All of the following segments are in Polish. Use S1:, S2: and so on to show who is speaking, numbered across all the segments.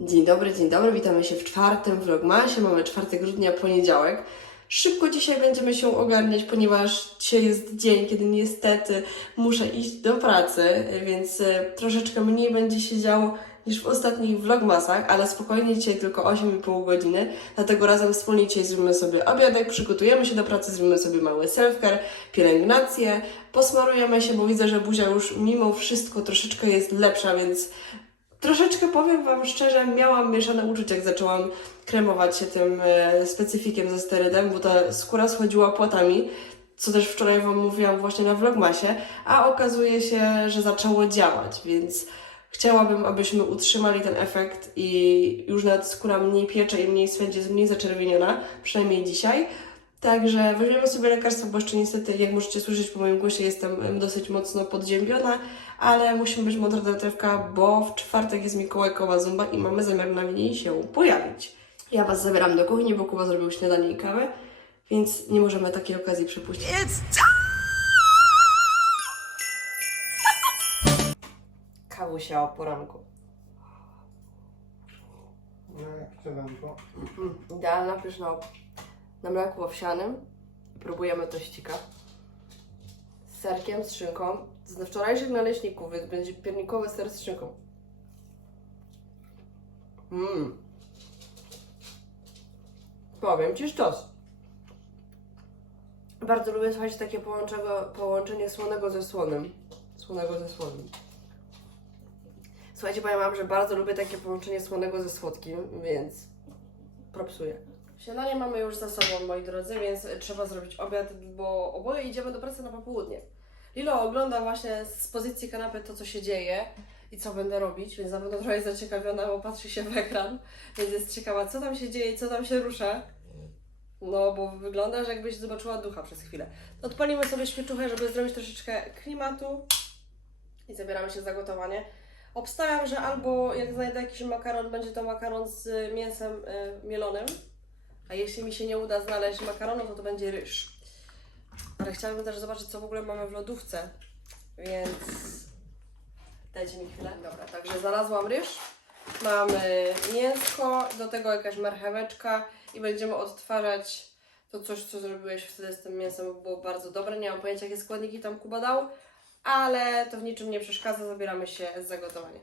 S1: Dzień dobry, dzień dobry, witamy się w czwartym vlogmasie, mamy 4 grudnia, poniedziałek. Szybko dzisiaj będziemy się ogarniać, ponieważ dzisiaj jest dzień, kiedy niestety muszę iść do pracy, więc e, troszeczkę mniej będzie się działo niż w ostatnich vlogmasach, ale spokojnie dzisiaj tylko 8,5 godziny, dlatego razem wspólnie dzisiaj zrobimy sobie obiadek, przygotujemy się do pracy, zrobimy sobie mały self-care, pielęgnację, posmarujemy się, bo widzę, że buzia już mimo wszystko troszeczkę jest lepsza, więc Troszeczkę powiem Wam szczerze, miałam mieszane uczucia, jak zaczęłam kremować się tym e, specyfikiem ze sterydem, bo ta skóra schodziła płatami, co też wczoraj Wam mówiłam właśnie na vlogmasie, a okazuje się, że zaczęło działać, więc chciałabym, abyśmy utrzymali ten efekt i już nawet skóra mniej piecze i mniej swędzi, jest mniej zaczerwieniona, przynajmniej dzisiaj. Także weźmiemy sobie lekarstwo, bo jeszcze niestety, jak możecie słyszeć po moim głosie, jestem em, dosyć mocno podziębiona, ale musimy być mądra do trewka, bo w czwartek jest Mikołajkowa Zumba i mamy zamiar na niej się pojawić. Ja Was zabieram do kuchni, bo Kuba zrobił śniadanie i kawę, więc nie możemy takiej okazji przepuścić. Kawusia o poranku.
S2: No jak śniadanko?
S1: Idealna pyszna na mleku owsianym. Próbujemy tościka. Z serkiem, z szynką. Z wczorajszych naleśników, więc będzie piernikowy ser z szynką. Mmm. Powiem Ci sztos. Bardzo lubię, słuchajcie, takie połączenie słonego ze słonym. Słonego ze słonym. Słuchajcie, powiem Wam, że bardzo lubię takie połączenie słonego ze słodkim, więc propsuję. Śniadanie mamy już za sobą, moi drodzy, więc trzeba zrobić obiad, bo oboje idziemy do pracy na popołudnie. Lilo ogląda właśnie z pozycji kanapy to, co się dzieje i co będę robić, więc na pewno trochę jest zaciekawiona, bo patrzy się w ekran, więc jest ciekawa, co tam się dzieje co tam się rusza. No, bo wygląda, że jakbyś zobaczyła ducha przez chwilę. Odpalimy sobie świeczuchę, żeby zrobić troszeczkę klimatu i zabieramy się za gotowanie. Obstawiam, że albo jak znajdę jakiś makaron, będzie to makaron z mięsem y, mielonym, a jeśli mi się nie uda znaleźć makaronu, to to będzie ryż. Ale chciałabym też zobaczyć, co w ogóle mamy w lodówce, więc dajcie mi chwilę. Dobra, także znalazłam ryż, mamy mięsko, do tego jakaś marcheweczka i będziemy odtwarzać to coś, co zrobiłeś wtedy z tym mięsem, bo było bardzo dobre. Nie mam pojęcia, jakie składniki tam Kuba dał, ale to w niczym nie przeszkadza, zabieramy się za gotowanie.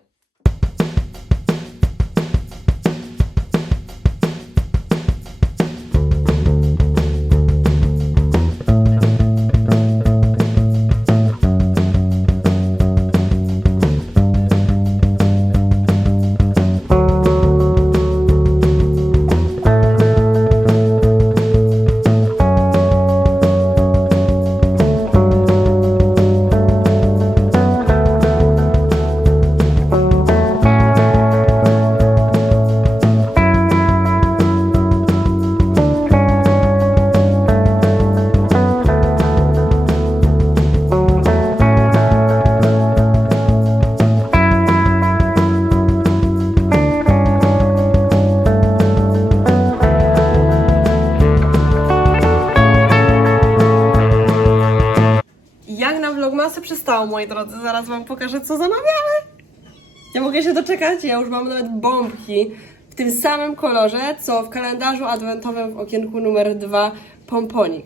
S1: Mogę się doczekać. Ja już mam nawet bombki w tym samym kolorze, co w kalendarzu adwentowym w okienku numer 2 pomponik.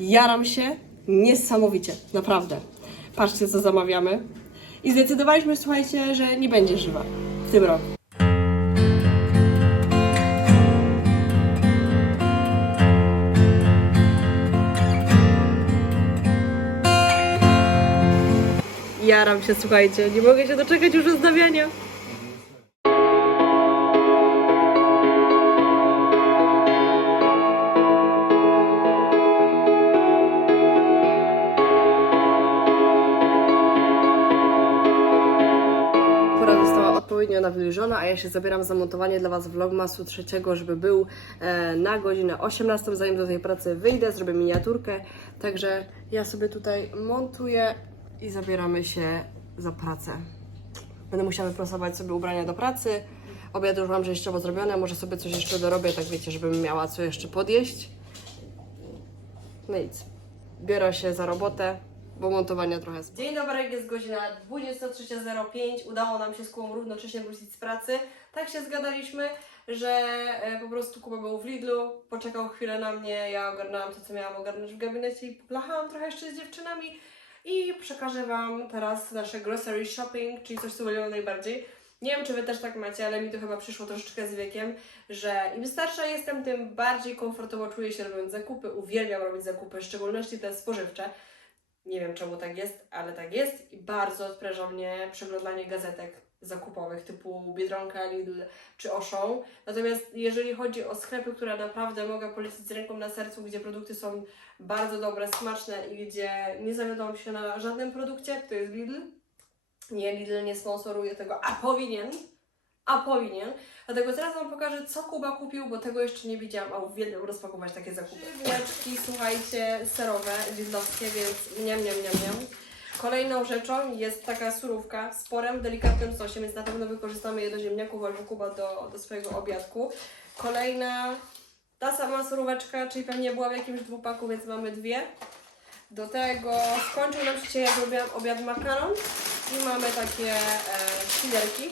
S1: Jaram się niesamowicie, naprawdę. Patrzcie, co zamawiamy. I zdecydowaliśmy, słuchajcie, że nie będzie żywa w tym roku. Jaram się, słuchajcie, nie mogę się doczekać już rozdawiania. Odpowiednio nawilżona, a ja się zabieram za montowanie dla Was vlogmasu trzeciego, żeby był e, na godzinę 18, zanim do tej pracy wyjdę, zrobię miniaturkę, także ja sobie tutaj montuję i zabieramy się za pracę. Będę musiała wyprasować sobie ubrania do pracy, obiad już mam częściowo zrobione, może sobie coś jeszcze dorobię, tak wiecie, żebym miała co jeszcze podjeść. No nic, biorę się za robotę bo montowania trochę. Dzień dobry, jest godzina 23.05. Udało nam się z Kubą równocześnie wrócić z pracy. Tak się zgadaliśmy, że e, po prostu Kuba był w Lidlu, poczekał chwilę na mnie, ja ogarnęłam to, co miałam ogarnąć w gabinecie i poplachałam trochę jeszcze z dziewczynami i przekażę Wam teraz nasze grocery shopping, czyli coś, co lubią najbardziej. Nie wiem, czy Wy też tak macie, ale mi to chyba przyszło troszeczkę z wiekiem, że im starsza jestem, tym bardziej komfortowo czuję się robiąc zakupy. Uwielbiam robić zakupy, w szczególności te spożywcze. Nie wiem czemu tak jest, ale tak jest i bardzo odpręża mnie przeglądanie gazetek zakupowych typu Biedronka, Lidl czy Auchan. Natomiast jeżeli chodzi o sklepy, które naprawdę mogę polecić z ręką na sercu, gdzie produkty są bardzo dobre, smaczne i gdzie nie zawiodłam się na żadnym produkcie, to jest Lidl. Nie, Lidl nie sponsoruje tego, a powinien. A powinien. Dlatego teraz Wam pokażę, co Kuba kupił, bo tego jeszcze nie widziałam, a uwielbiam rozpakować takie zakupy. Bułeczki, słuchajcie, serowe, lidlowskie, więc miam, miam, miam, miam. Kolejną rzeczą jest taka surówka z porem delikatnym sosie, więc na pewno wykorzystamy je do ziemniaków albo Kuba do, do swojego obiadku. Kolejna, ta sama suróweczka, czyli pewnie była w jakimś dwupaku, więc mamy dwie. Do tego skończył nam się dzisiaj, ja zrobiłam obiad makaron i mamy takie e.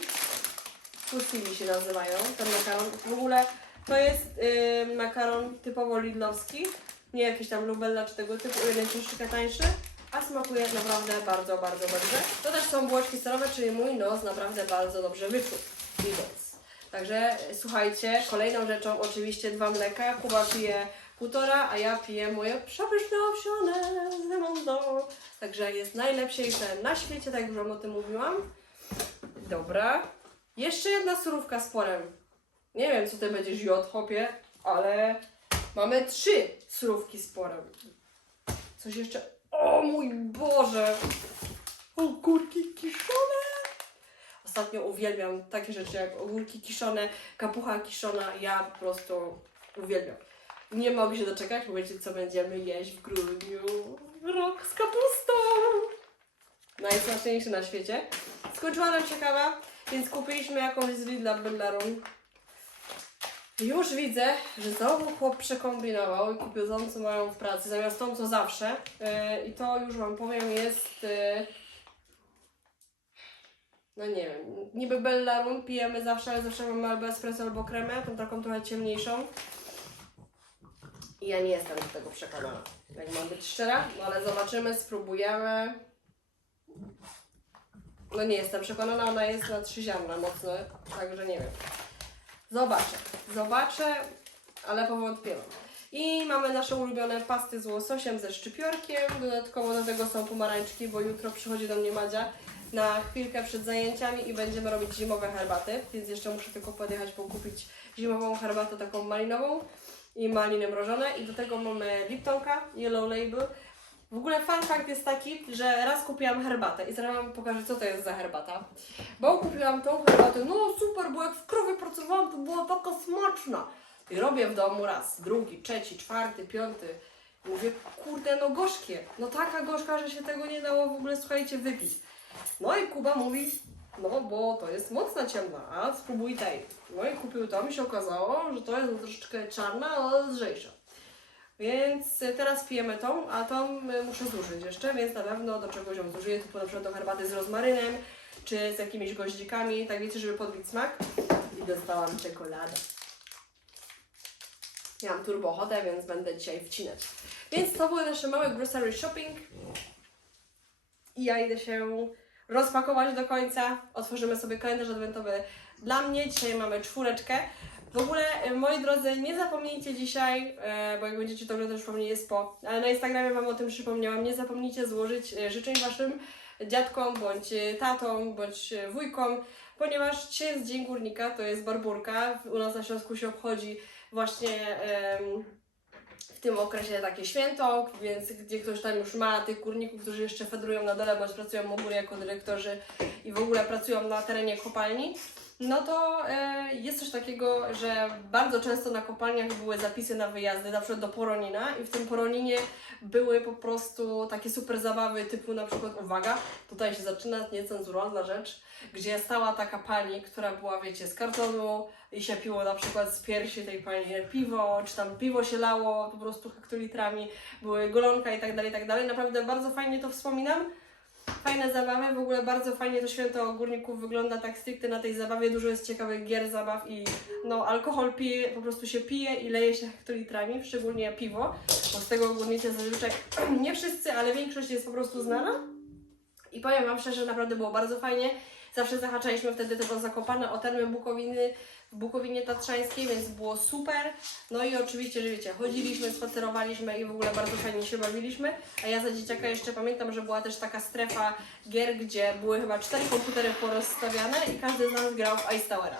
S1: Fusilli się nazywają, ten makaron. W ogóle to jest y, makaron typowo lidlowski, nie jakiś tam lubella czy tego typu, jeden troszeczkę tańszy, a smakuje naprawdę bardzo, bardzo dobrze. To też są bułeczki serowe, czyli mój nos naprawdę bardzo dobrze wyczuł, widząc. Także słuchajcie, kolejną rzeczą oczywiście dwa mleka. Kuba pije półtora, a ja piję moje przepyszne owsiane z lemondą. Także jest najlepsze na świecie, tak jak już o tym mówiłam. Dobra. Jeszcze jedna surówka z porem. Nie wiem, co ty będziesz jadł, hopie, ale mamy trzy surówki z porem. Coś jeszcze... O mój Boże! Ogórki kiszone! Ostatnio uwielbiam takie rzeczy jak ogórki kiszone, kapucha kiszona. Ja po prostu uwielbiam. Nie mogę się doczekać, bo wiecie, co będziemy jeść w grudniu. Rok z kapustą! Najsmaczniejszy na świecie. Skończyła nam się kawa, więc kupiliśmy jakąś z Lidla Bellarą. Już widzę, że znowu chłop przekombinował i kupił tą, co mają w pracy, zamiast tą, co zawsze. Yy, I to już Wam powiem, jest... Yy, no nie wiem, niby Bellarun pijemy zawsze, ale zawsze mamy albo espresso, albo kremę, tą taką trochę ciemniejszą. I ja nie jestem do tego przekonana, jak mam być szczera, no ale zobaczymy, spróbujemy. No nie jestem przekonana, ona jest na trzy ziarna mocno, także nie wiem. Zobaczę, zobaczę, ale powątpiewam. I mamy nasze ulubione pasty z łososiem ze szczypiorkiem. Dodatkowo do tego są pomarańczki, bo jutro przychodzi do mnie Madzia na chwilkę przed zajęciami i będziemy robić zimowe herbaty, więc jeszcze muszę tylko podjechać pokupić zimową herbatę taką malinową i maliny mrożone i do tego mamy Liptonka Yellow Label. W ogóle fun fact jest taki, że raz kupiłam herbatę i zaraz Wam pokażę co to jest za herbata. Bo kupiłam tą herbatę, no super, bo jak w krowie pracowałam, to była taka smaczna. I robię w domu raz, drugi, trzeci, czwarty, piąty. Mówię, kurde, no gorzkie. No taka gorzka, że się tego nie dało w ogóle, słuchajcie, wypić. No i Kuba mówi, no bo to jest mocna ciemna, a spróbuj tej. No i kupił to, mi się okazało, że to jest troszeczkę czarna, ale lżejsza. Więc teraz pijemy tą, a tą y, muszę zużyć jeszcze, więc na pewno do czegoś ją zużyję, typu na przykład do herbaty z rozmarynem, czy z jakimiś goździkami, tak wiecie, żeby podbić smak. I dostałam czekoladę. Ja mam turbo ochotę, więc będę dzisiaj wcinać. Więc to był nasz mały grocery shopping. I ja idę się rozpakować do końca. Otworzymy sobie kalendarz adwentowy dla mnie. Dzisiaj mamy czwóreczkę. W ogóle, e, moi drodzy, nie zapomnijcie dzisiaj, e, bo jak będziecie to oglądać, pewnie jest po, ale na Instagramie Wam o tym przypomniałam, nie zapomnijcie złożyć e, życzeń Waszym dziadkom, bądź e, tatom, bądź wujkom, ponieważ dzisiaj jest Dzień Górnika, to jest barburka, u nas na Śląsku się obchodzi właśnie w tym okresie takie święto, więc gdzie ktoś tam już ma tych górników, którzy jeszcze fedrują na dole, bądź pracują u góry jako dyrektorzy i w ogóle pracują na terenie kopalni, no to e, jest coś takiego, że bardzo często na kopalniach były zapisy na wyjazdy, na przykład do Poronina i w tym Poroninie były po prostu takie super zabawy typu na przykład, uwaga, tutaj się zaczyna niecenzuralna rzecz, gdzie stała taka pani, która była, wiecie, z kartonu i się piło na przykład z piersi tej pani piwo, czy tam piwo się lało po prostu hektolitrami, były golonka i tak dalej, i tak dalej. Naprawdę bardzo fajnie to wspominam. Fajne zabawy, w ogóle bardzo fajnie to święto górników wygląda tak stricte na tej zabawie, dużo jest ciekawych gier, zabaw i no alkohol pije, po prostu się pije i leje się hektolitrami, szczególnie piwo, bo z tego górnicy zazwyczaj, nie wszyscy, ale większość jest po prostu znana. I powiem Wam szczerze, naprawdę było bardzo fajnie. Zawsze zahaczaliśmy wtedy też o Zakopane, o termy Bukowiny, w Bukowinie Tatrzańskiej, więc było super. No i oczywiście, że wiecie, chodziliśmy, spacerowaliśmy i w ogóle bardzo fajnie się bawiliśmy. A ja za dzieciaka jeszcze pamiętam, że była też taka strefa gier, gdzie były chyba cztery komputery porozstawiane i każdy z nas grał w Ice Towera.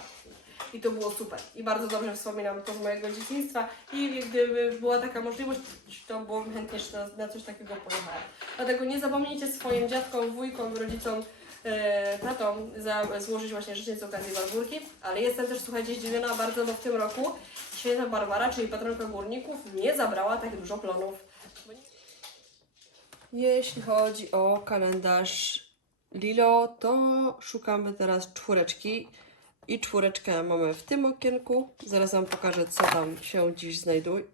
S1: I to było super. I bardzo dobrze wspominam to z mojego dzieciństwa. I gdyby była taka możliwość, to byłabym chętnie na, na coś takiego pojechała. Dlatego nie zapomnijcie swoim dziadkom, wujkom, rodzicom, e, tatom za, złożyć właśnie życzenie z okazji Barburki. Ale jestem też, słuchajcie, zdziwiona bardzo, bo w tym roku święta Barbara, czyli patronka górników, nie zabrała tak dużo plonów. Jeśli chodzi o kalendarz Lilo, to szukamy teraz czwóreczki. I czwóreczkę mamy w tym okienku. Zaraz Wam pokażę, co tam się dziś znajduje.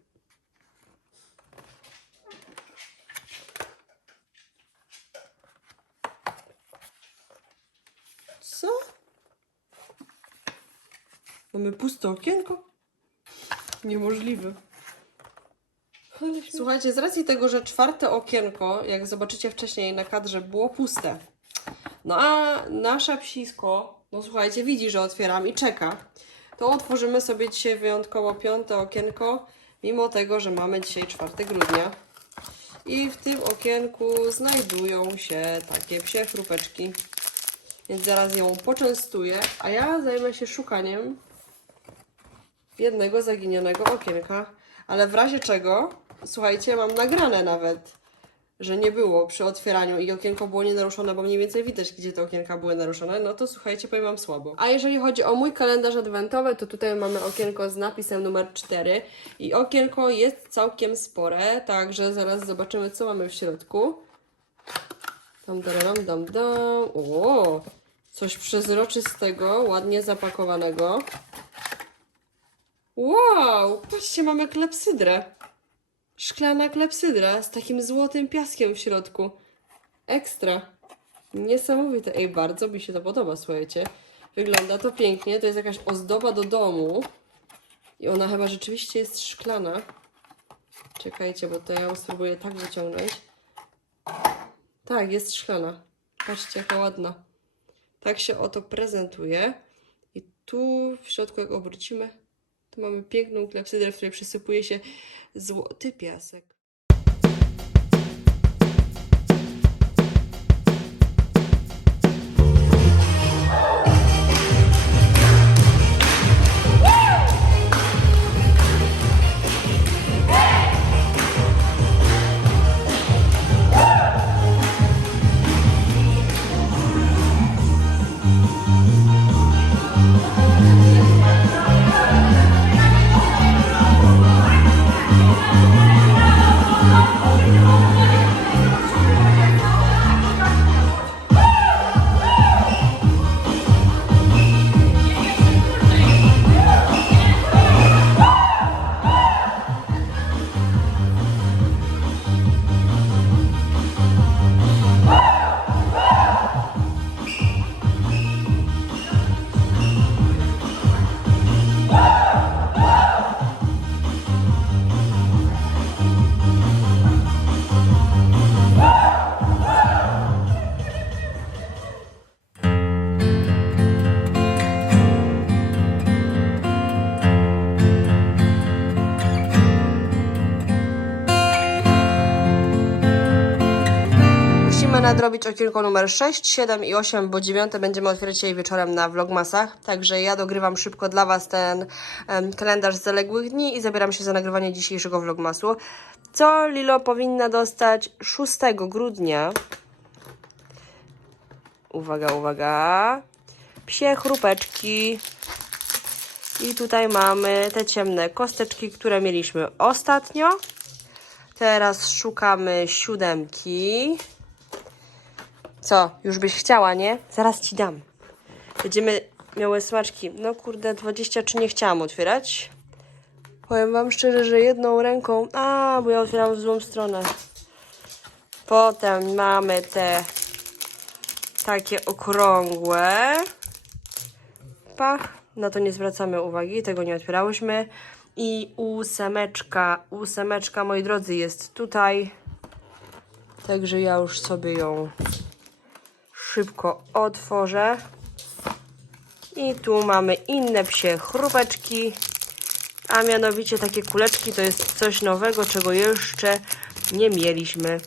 S1: Co? Mamy puste okienko? Niemożliwe. Słuchajcie, z racji tego, że czwarte okienko, jak zobaczycie wcześniej na kadrze, było puste. No a nasza psisko, no słuchajcie, widzi, że otwieram i czeka. To otworzymy sobie dzisiaj wyjątkowo piąte okienko, mimo tego, że mamy dzisiaj 4 grudnia. I w tym okienku znajdują się takie psie chrupeczki. Więc zaraz ją poczęstuję, a ja zajmę się szukaniem jednego zaginionego okienka. Ale w razie czego, słuchajcie, mam nagrane nawet, że nie było przy otwieraniu i okienko było nienaruszone, bo mniej więcej widać, gdzie te okienka były naruszone, no to słuchajcie, powiem Wam słabo. A jeżeli chodzi o mój kalendarz adwentowy, to tutaj mamy okienko z napisem numer 4 i okienko jest całkiem spore, także zaraz zobaczymy, co mamy w środku. Dam, dam, dam, dam. O, coś przezroczystego, ładnie zapakowanego. Wow, patrzcie, mamy klepsydrę. Szklana klepsydra z takim złotym piaskiem w środku. Ekstra. Niesamowite. Ej, bardzo mi się to podoba, słuchajcie. Wygląda to pięknie. To jest jakaś ozdoba do domu. I ona chyba rzeczywiście jest szklana. Czekajcie, bo to ja ją spróbuję tak wyciągnąć. Tak, jest szklana. Patrzcie, jaka ładna. Tak się oto prezentuje. I tu w środku, jak obrócimy, tu mamy piękną klepsydrę, w której przysypuje się złoty piasek. Nadrobić okienko numer 6, 7 i 8, bo 9 będziemy otwierać jej wieczorem na vlogmasach. Także ja dogrywam szybko dla Was ten em, kalendarz z zaległych dni i zabieram się za nagrywanie dzisiejszego vlogmasu. Co Lilo powinna dostać 6 grudnia? Uwaga, uwaga. psie chrupeczki. I tutaj mamy te ciemne kosteczki, które mieliśmy ostatnio. Teraz szukamy siódemki. Co, już byś chciała, nie? Zaraz ci dam. Będziemy miały smaczki. No kurde, 23 nie chciałam otwierać. Powiem wam szczerze, że jedną ręką... A, bo ja otwieram w złą stronę. Potem mamy te takie okrągłe. Pach. Na to nie zwracamy uwagi, tego nie otwierałyśmy. I ósemeczka, ósemeczka, moi drodzy, jest tutaj. Także ja już sobie ją szybko otworzę. I tu mamy inne psie chrupeczki, a mianowicie takie kuleczki to jest coś nowego, czego jeszcze nie mieliśmy.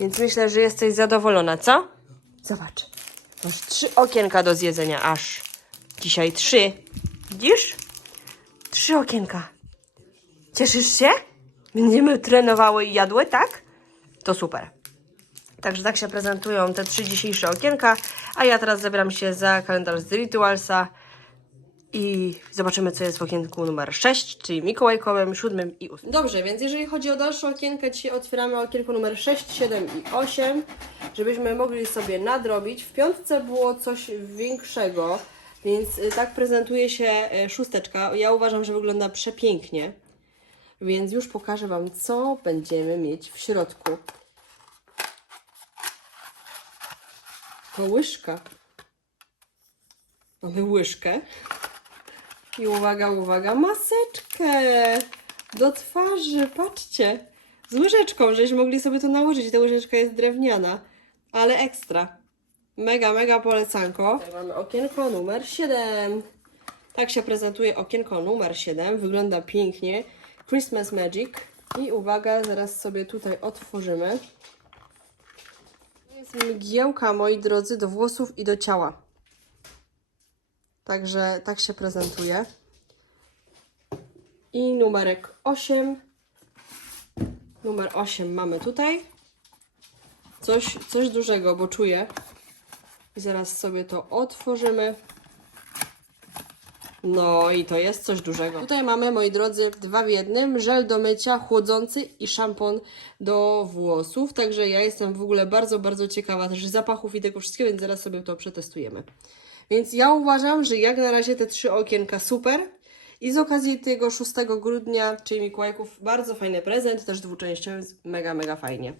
S1: Więc myślę, że jesteś zadowolona, co? Zobacz, masz trzy okienka do zjedzenia, aż dzisiaj trzy. Widzisz? Trzy okienka. Cieszysz się? Będziemy trenowały i jadły, tak? To super. Także tak się prezentują te trzy dzisiejsze okienka, a ja teraz zabieram się za kalendarz z Ritualsa i zobaczymy, co jest w okienku numer 6, czyli mikołajkowym, 7 i 8. Dobrze, więc jeżeli chodzi o dalsze okienka, dzisiaj otwieramy okienko numer 6, 7 i 8, żebyśmy mogli sobie nadrobić. W piątce było coś większego, więc y, tak prezentuje się y, szósteczka. Ja uważam, że wygląda przepięknie, więc już pokażę Wam, co będziemy mieć w środku. To łyżka. Mamy łyżkę. I uwaga, uwaga, maseczkę do twarzy, patrzcie. Z łyżeczką, żeśmy mogli sobie to nałożyć. Ta łyżeczka jest drewniana, ale ekstra. Mega, mega polecanko. Tutaj mamy okienko numer 7. Tak się prezentuje okienko numer 7. Wygląda pięknie. Christmas Magic. I uwaga, zaraz sobie tutaj otworzymy. Mgiełka, moi drodzy, do włosów i do ciała. Także tak się prezentuje. I numerek 8. Numer 8 mamy tutaj. Coś, coś dużego, bo czuję. I zaraz sobie to otworzymy. No i to jest coś dużego. Tutaj mamy, moi drodzy, dwa w jednym. Żel do mycia, chłodzący i szampon do włosów. Także ja jestem w ogóle bardzo, bardzo ciekawa też zapachów i tego wszystkiego, więc zaraz sobie to przetestujemy. Więc ja uważam, że jak na razie te trzy okienka super. I z okazji tego 6 grudnia, czyli Mikołajków, bardzo fajny prezent, też dwuczęściowy, mega, mega fajnie.